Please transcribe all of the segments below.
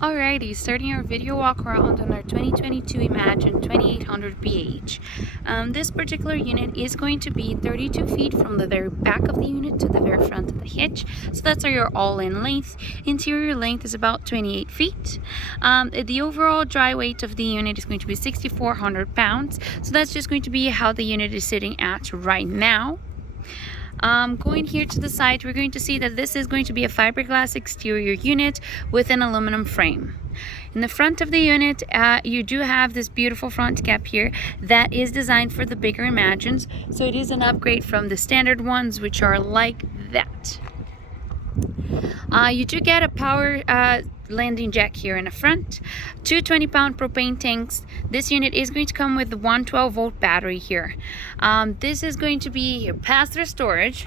Alrighty, starting our video walk around on our 2022 Imagine 2800 BH. This particular unit is going to be 32 feet from the very back of the unit to the very front of the hitch. So that's your all-in length. Interior length is about 28 feet. The overall dry weight of the unit is going to be 6,400 pounds. So that's just going to be how the unit is sitting at right now. Going here to the side, we're going to see that this is going to be a fiberglass exterior unit with an aluminum frame. In the front of the unit, you do have this beautiful front cap here that is designed for the bigger Imagines, so it is an upgrade from the standard ones, which are like that. You do get a power landing jack here in the front, two 20-pound propane tanks. This unit is going to come with the 112-volt battery here. This is going to be your pass-through storage.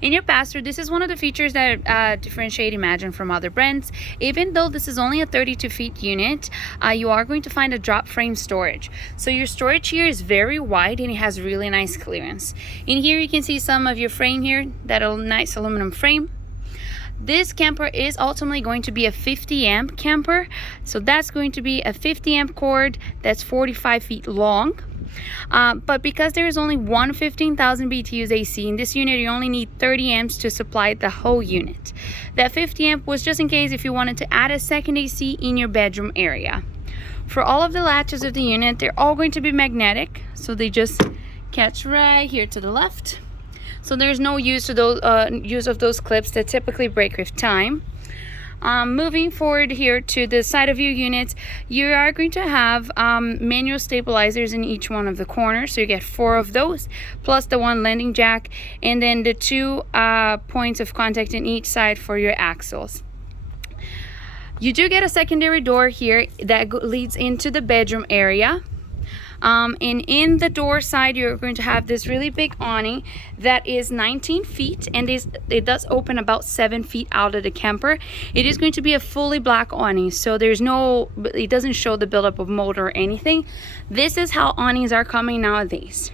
In your pass-through, this is one of the features that differentiate Imagine from other brands. Even though this is only a 32 feet unit, you are going to find a drop frame storage. So your storage here is very wide and it has really nice clearance. In here you can see some of your frame here, that nice aluminum frame. This camper is ultimately going to be a 50 amp camper. So that's going to be a 50 amp cord that's 45 feet long. But because there is only one 15,000 BTUs AC in this unit, you only need 30 amps to supply the whole unit. That 50 amp was just in case if you wanted to add a second AC in your bedroom area. For all of the latches of the unit, they're all going to be magnetic. So they just catch right here to the left. So there's no use of those clips that typically break with time. Moving forward here to the side of your unit, you are going to have manual stabilizers in each one of the corners. So you get 4 of those, plus the one landing jack, and then the 2 points of contact in each side for your axles. You do get a secondary door here that leads into the bedroom area. And in the door side, you're going to have this really big awning that is 19 feet and it does open about 7 feet out of the camper. It is going to be a fully black awning, so it doesn't show the buildup of mold or anything. This is how awnings are coming nowadays.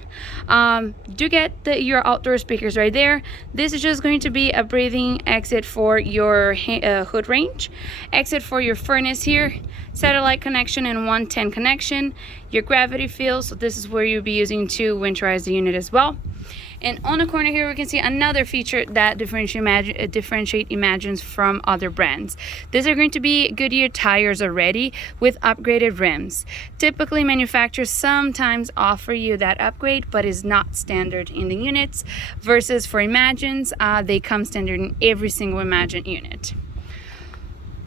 Do get your outdoor speakers right there. This is just going to be a breathing exit for your hood range, exit for your furnace here, satellite connection and 110 connection, your gravity field, so this is where you'll be using to winterize the unit as well. And on the corner here we can see another feature that differentiate Imagines from other brands. These are going to be Goodyear tires already with upgraded rims. Typically manufacturers sometimes offer you that upgrade, but is not standard in the units, versus for Imagines, they come standard in every single Imagine unit.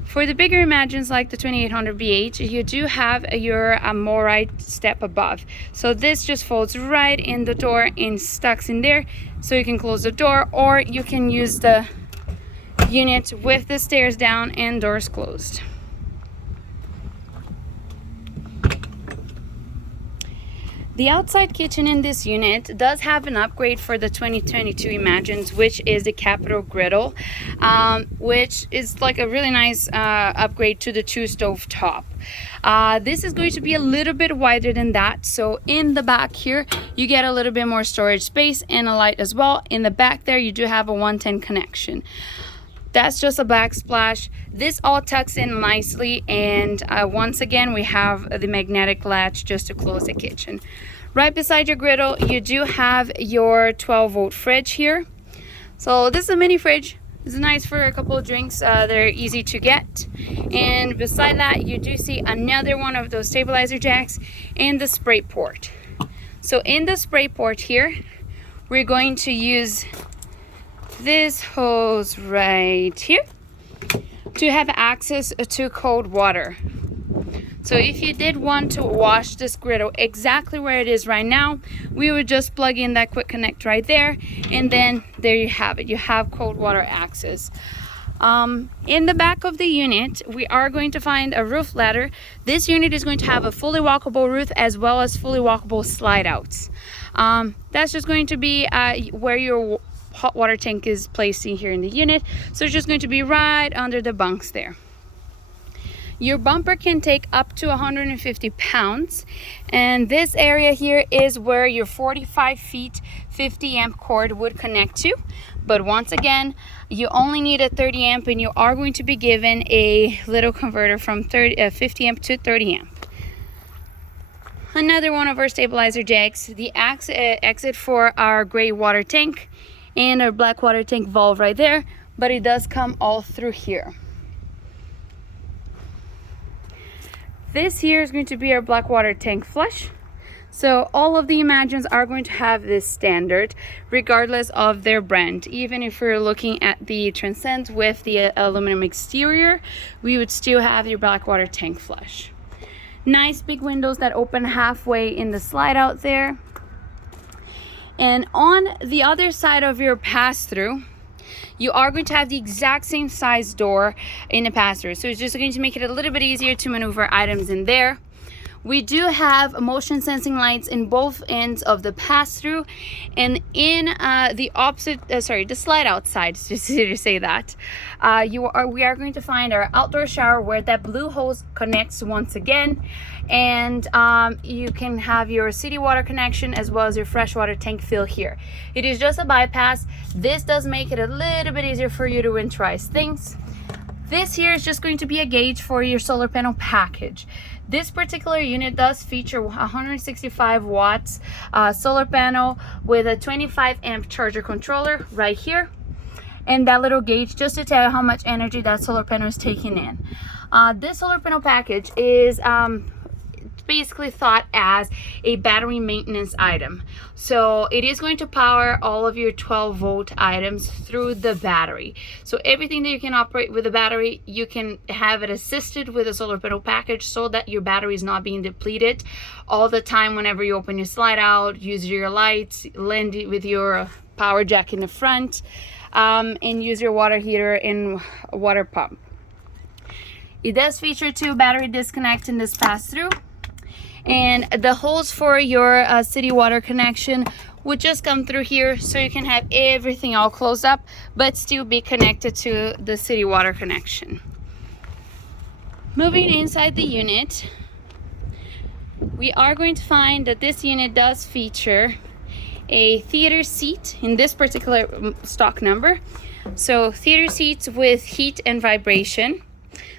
For the bigger Imagines like the 2800 BH, you do have your MORryte step above. So this just folds right in the door and stucks in there. So you can close the door, or you can use the unit with the stairs down and doors closed. The outside kitchen in this unit does have an upgrade for the 2022 Imagines, which is the Capital Griddle, which is like a really nice upgrade to the 2-stove top. This is going to be a little bit wider than that, so in the back here you get a little bit more storage space and a light as well. In the back there you do have a 110 connection. That's just a backsplash. This all tucks in nicely, and once again we have the magnetic latch just to close the kitchen. Right beside your griddle you do have your 12-volt fridge here. So this is a mini fridge. It's nice for a couple of drinks. They're easy to get. And beside that you do see another one of those stabilizer jacks and the spray port. So in the spray port here we're going to use this hose right here to have access to cold water. So if you did want to wash this griddle exactly where it is right now, we would just plug in that quick connect right there, and then there you have it. You have cold water access. In the back of the unit we are going to find a roof ladder. This unit is going to have a fully walkable roof as well as fully walkable slide outs. That's just going to be where your hot water tank is placed in here in the unit, so it's just going to be right under the bunks there. Your bumper can take up to 150 pounds, and this area here is where your 45 feet 50 amp cord would connect to. But once again, You only need a 30 amp, and you are going to be given a little converter from 50 amp to 30 amp. Another one of our stabilizer jacks, the exit for our gray water tank and our black water tank valve right there, but it does come all through here. This here is going to be our black water tank flush. So all of the Imagines are going to have this standard regardless of their brand. Even if we're looking at the Transcend with the aluminum exterior, we would still have your black water tank flush. Nice big windows that open halfway in the slide out there. And on the other side of your pass-through, you are going to have the exact same size door in the pass-through. So it's just going to make it a little bit easier to maneuver items in there. We do have motion sensing lights in both ends of the pass-through, and in the opposite, the slide outside, it's just easier to say that, we are going to find our outdoor shower where that blue hose connects once again, and you can have your city water connection as well as your freshwater tank fill here. It is just a bypass. This does make it a little bit easier for you to winterize things. This here is just going to be a gauge for your solar panel package. This particular unit does feature 165 watts solar panel with a 25 amp charger controller right here, and that little gauge just to tell you how much energy that solar panel is taking in. This solar panel package is basically thought as a battery maintenance item. So it is going to power all of your 12 volt items through the battery. So everything that you can operate with the battery, you can have it assisted with a solar panel package so that your battery is not being depleted all the time whenever you open your slide out, use your lights, land it with your power jack in the front, and use your water heater and water pump. It does feature 2 battery disconnects in this pass-through. And the holes for your city water connection would just come through here, so you can have everything all closed up but still be connected to the city water connection. Moving inside the unit, we are going to find that this unit does feature a theater seat in this particular stock number. So theater seats with heat and vibration.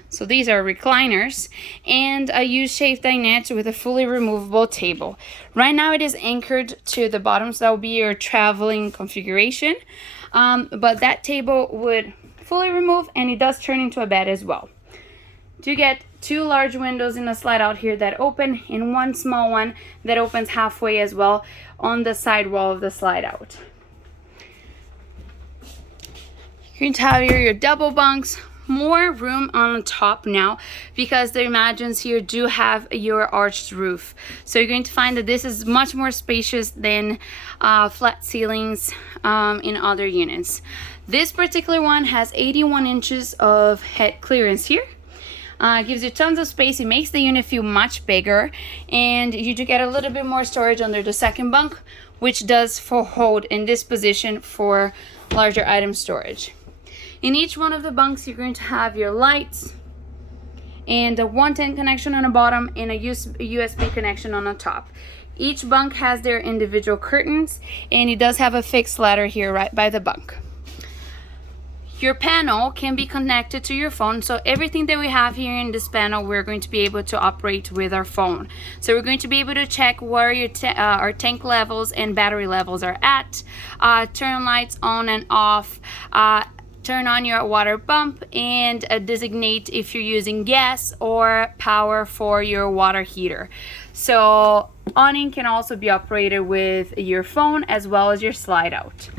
So these are recliners, and a U-shaped dinette with a fully removable table. Right now it is anchored to the bottom, so that will be your traveling configuration. But that table would fully remove, and it does turn into a bed as well. You get 2 large windows in the slide out here that open, and 1 small one that opens halfway as well on the side wall of the slide out. You're going to have your double bunks. More room on top now because the Imagines here do have your arched roof, so you're going to find that this is much more spacious than flat ceilings in other units. This particular one has 81 inches of head clearance here. Gives you tons of space. It makes the unit feel much bigger, and you do get a little bit more storage under the second bunk, which does hold in this position for larger item storage. In each one of the bunks, you're going to have your lights and a 110 connection on the bottom and a USB connection on the top. Each bunk has their individual curtains, and it does have a fixed ladder here right by the bunk. Your panel can be connected to your phone, so everything that we have here in this panel, we're going to be able to operate with our phone. So we're going to be able to check where your our tank levels and battery levels are at, turn lights on and off, turn on your water pump, and designate if you're using gas or power for your water heater. So awning can also be operated with your phone as well as your slide out.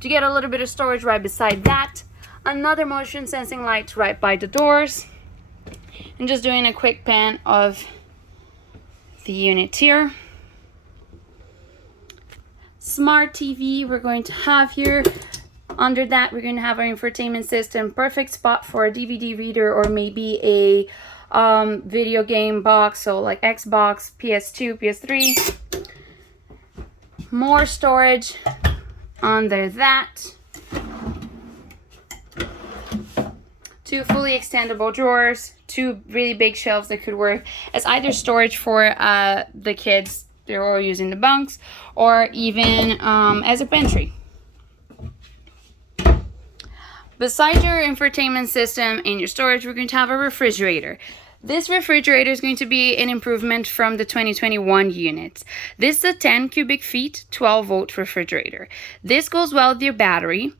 To get a little bit of storage right beside that, another motion sensing light right by the doors. And just doing a quick pan of the unit here. Smart TV we're going to have here. Under that, we're going to have our infotainment system, perfect spot for a DVD reader or maybe a video game box, so like Xbox, PS2, PS3. More storage under that. 2 fully extendable drawers, 2 really big shelves that could work as either storage for the kids, they're all using the bunks, or even as a pantry. Beside your infotainment system and your storage, we're going to have a refrigerator. This refrigerator is going to be an improvement from the 2021 units. This is a 10 cubic feet, 12 volt refrigerator. This goes well with your battery.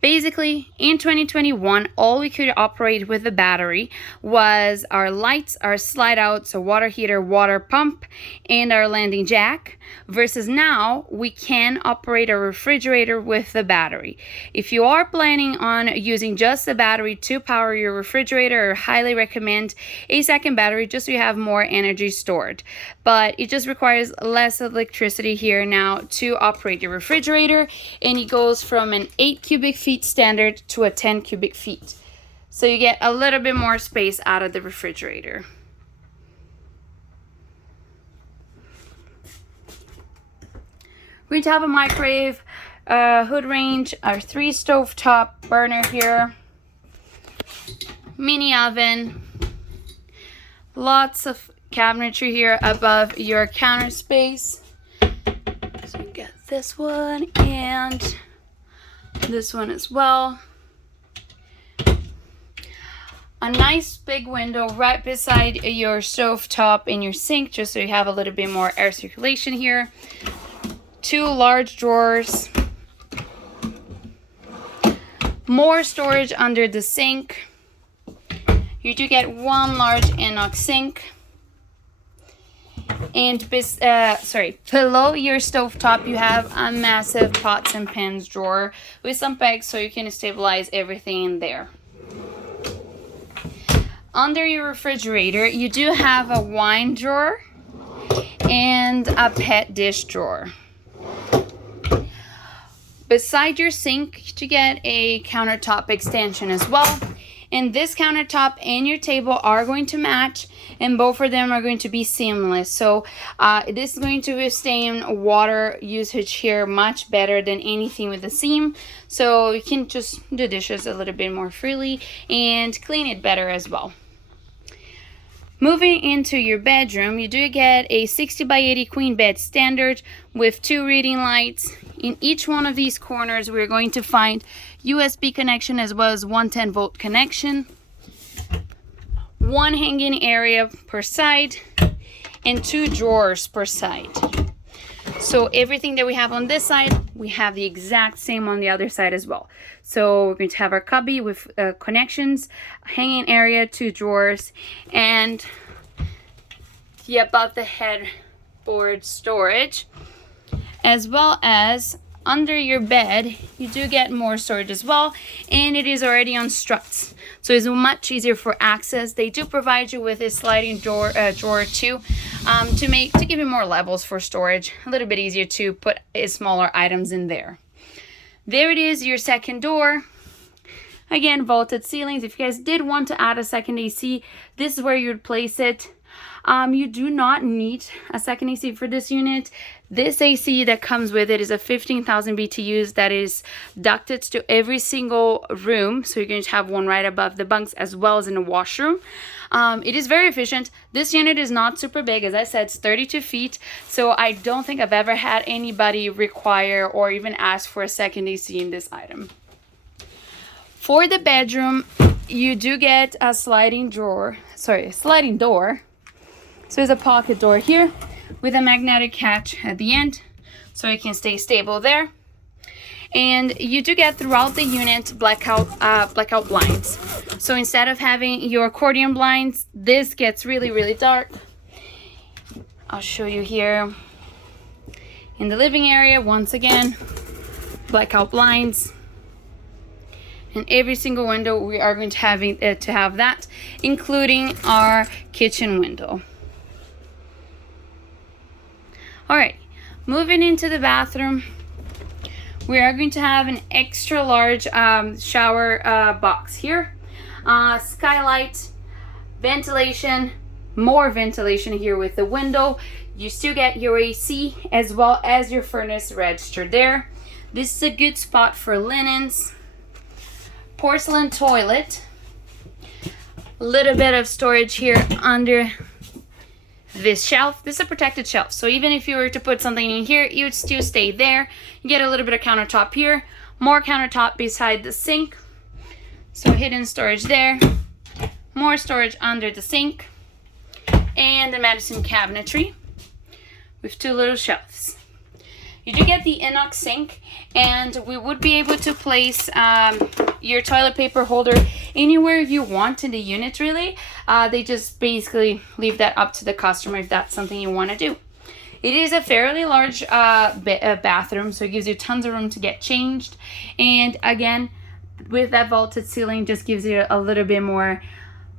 Basically, in 2021, all we could operate with the battery was our lights, our slide out, so water heater, water pump, and our landing jack, versus now we can operate a refrigerator with the battery. If you are planning on using just the battery to power your refrigerator, I highly recommend a second battery just so you have more energy stored. But it just requires less electricity here now to operate your refrigerator, and it goes from an 8 cubic feet standard to a 10 cubic feet. So you get a little bit more space out of the refrigerator. We're going to have a microwave, hood range, our 3 stovetop burner here, mini oven, lots of cabinetry here above your counter space. So you get this one and this one as well. A nice big window right beside your stove top and your sink, just so you have a little bit more air circulation here. 2 large drawers. More storage under the sink. You do get 1 large inox sink. And below your stove top, you have a massive pots and pans drawer with some pegs so you can stabilize everything in there. Under your refrigerator, you do have a wine drawer and a pet dish drawer. Beside your sink, you get a countertop extension as well. And this countertop and your table are going to match, and both of them are going to be seamless. So this is going to withstand water usage here much better than anything with the seam. So you can just do dishes a little bit more freely and clean it better as well. Moving into your bedroom, you do get a 60 by 80 queen bed standard with 2 reading lights. In each one of these corners, we're going to find USB connection as well as 110 volt connection. 1 hanging area per side and 2 drawers per side. So everything that we have on this side, we have the exact same on the other side as well. So we're going to have our cubby with connections, hanging area, 2 drawers, and the above the headboard storage, as well as under your bed you do get more storage as well, and it is already on struts, so it's much easier for access. They do provide you with a sliding drawer too, to give you more levels for storage, a little bit easier to put smaller items in there. There it is, your second door. Again, vaulted ceilings. If you guys did want to add a second AC, this is where you would place it. You do not need a second AC for this unit. This AC that comes with it is a 15,000 BTUs that is ducted to every single room. So you're going to have one right above the bunks as well as in the washroom. It is very efficient. This unit is not super big. As I said, it's 32 feet. So I don't think I've ever had anybody require or even ask for a second AC in this item. For the bedroom, you do get a sliding door. So there's a pocket door here with a magnetic catch at the end, so it can stay stable there. And you do get throughout the unit blackout blinds. So instead of having your accordion blinds, this gets really, really dark. I'll show you here in the living area. Once again, blackout blinds. And every single window we are going to have that, including our kitchen window. All right, moving into the bathroom, we are going to have an extra large shower box here. Skylight, ventilation, more ventilation here with the window. You still get your AC as well as your furnace registered there. This is a good spot for linens. Porcelain toilet. A little bit of storage here under this shelf. This is a protected shelf, so even if you were to put something in here, it would still stay there. You get a little bit of countertop here, more countertop beside the sink. So hidden storage there, more storage under the sink, and the medicine cabinetry with 2 little shelves. You do get the inox sink, and we would be able to place your toilet paper holder anywhere you want in the unit, really. They just basically leave that up to the customer if that's something you want to do. It is a fairly large bathroom, so it gives you tons of room to get changed. And again, with that vaulted ceiling, just gives you a little bit more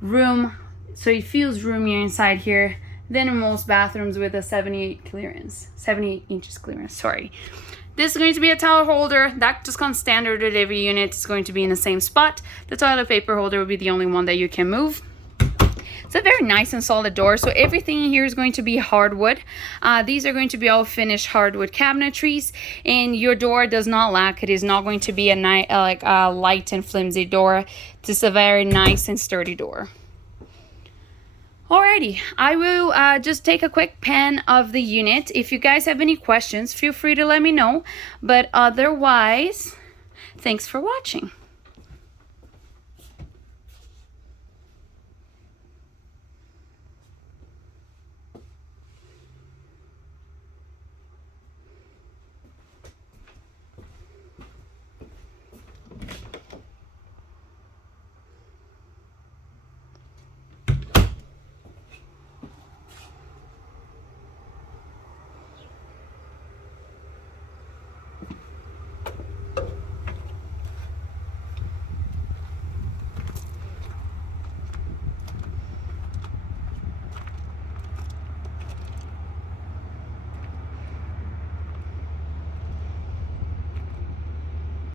room, so it feels roomier inside here than in most bathrooms with a 78 inches clearance, sorry. This is going to be a towel holder. That just comes standard with every unit. It's going to be in the same spot. The toilet paper holder will be the only one that you can move. It's a very nice and solid door, so everything here is going to be hardwood. These are going to be all finished hardwood cabinetries, and your door does not lack. It is not going to be a light and flimsy door. It's a very nice and sturdy door. Alrighty, I will just take a quick pan of the unit. If you guys have any questions, feel free to let me know. But otherwise, thanks for watching.